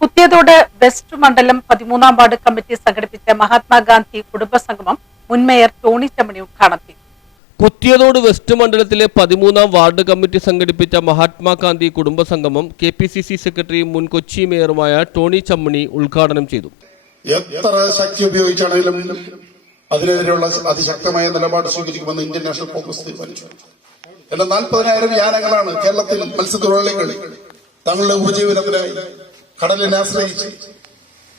Kuthiyathode west മണ്ഡലം 13-ാം ward committee സംഘടിപ്പിച്ച മഹാത്മാഗാന്ധി കുടുംബസംഗമം മുൻ മേയർ ടോണി ചമ്മണി ഉദ്ഘാടനം ചെയ്തു. കുത്തിയതോട് വെസ്റ്റ് മണ്ഡലത്തിലെ 13-ാം വാർഡ് കമ്മിറ്റി സംഘടിപ്പിച്ച മഹാത്മാഗാന്ധി കുടുംബസംഗമം KPCC സെക്രട്ടറിയും മുൻ കൊച്ചി മേയറുമായ ടോണി ചമ്മണി ഉദ്ഘാടനം ചെയ്തു. എത്ര ശക്തി ഉപയോഗിച്ചാണെങ്കിലും അതിനെതിരെയുള്ള അതിശക്തമായ നിലപാട് സ്വീകരിക്കുമെന്ന് ഇന്ത്യൻ നാഷണൽ കോൺഗ്രസ് തീരുമാനിച്ചു. എന്നാൽ 40,000 യാനങ്ങളാണ് കേരളത്തിൽ മത്സ്യത്തൊഴിലാളികൾ തങ്ങളുടെ ഉപജീവനത്തിനായി കടലിനെ ആശ്രയിച്ച്.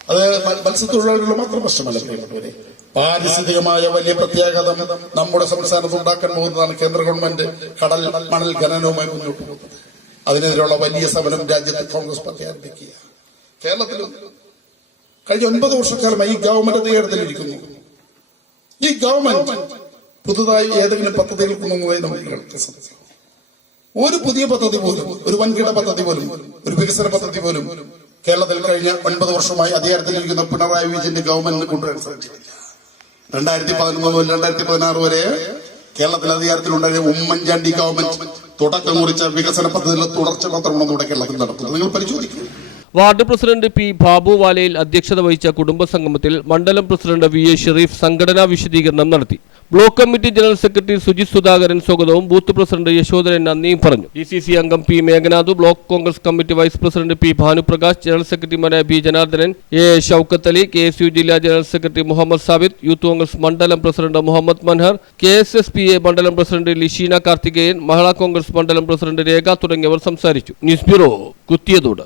അത് മത്സ്യത്തൊഴിലാളികളുടെ മാത്രം പ്രശ്നമല്ല പ്രിയപ്പെട്ടവരെ, പാരിസ്ഥിതികമായ വലിയ പ്രത്യാഘാതം നമ്മുടെ സംസ്ഥാനത്ത് ഉണ്ടാക്കാൻ പോകുന്നതാണ് കേന്ദ്ര ഗവൺമെന്റ് കടൽ മണൽ ഖനനവുമായി മുന്നോട്ട് പോകുന്നത്. അതിനെതിരെയുള്ള വലിയ സമരം രാജ്യത്ത് കോൺഗ്രസ് പാർട്ടി ആരംഭിക്കുക. കേരളത്തിൽ കഴിഞ്ഞ 9 വർഷക്കാലമായി ഈ ഗവൺമെന്റ് അധികാരത്തിലിരിക്കുന്നു. ഈ ഗവൺമെന്റ് പുതുതായി ഏതെങ്കിലും പദ്ധതികൾ കൊണ്ടുവന്നതായി നമുക്ക് കേൾക്കാൻ. ഒരു പുതിയ പദ്ധതി പോലും, ഒരു വൻകിട പദ്ധതി പോലും, ഒരു വികസന പദ്ധതി പോലും കേരളത്തിൽ കഴിഞ്ഞ 9 വർഷമായി അധികാരത്തിലിരിക്കുന്ന പിണറായി വിജയന്റെ ഗവൺമെന്റിന് കൊണ്ടുവരാൻ സാധിച്ചിട്ടില്ല. 2011 മുതൽ 2016 വരെ കേരളത്തിൽ അധികാരത്തിലുണ്ടായ ഉമ്മൻചാണ്ടി ഗവൺമെന്റ് തുടക്കം കുറിച്ച വികസന പദ്ധതികളുടെ തുടർച്ച മാത്രമാണ് നമ്മുടെ കേരളത്തിൽ നടക്കുന്നത്. നിങ്ങൾ പരിശോധിക്കുക. Ward president P. ബാബു വാലയിൽ അധ്യക്ഷത വഹിച്ച കുടുംബസംഗമത്തിൽ മണ്ഡലം പ്രസിഡന്റ് VA ഷെരീഫ് സംഘടനാ വിശദീകരണം നടത്തി. Block committee general secretary Sujith Sudhakaran സ്വാഗതവും ബൂത്ത് പ്രസിഡന്റ് യശോധരൻ നന്ദിയും പറഞ്ഞു. DCC അംഗം P. Meghanath, block Congress committee vice president P. Bhanuprakash, general സെക്രട്ടറിമാരായ B. Janardhanan, A. Shoukath Ali, KSU ജില്ലാ general secretary Muhammad Sabith, youth Congress മണ്ഡലം പ്രസിഡന്റ് മുഹമ്മദ് മൻഹർ, KSSPA മണ്ഡലം പ്രസിഡന്റ് ലിഷീന കാർത്തികേയൻ, മഹിളാ കോൺഗ്രസ് മണ്ഡലം പ്രസിഡന്റ് രേഖ തുടങ്ങിയവർ സംസാരിച്ചു. News bureau, Kuthiyathode.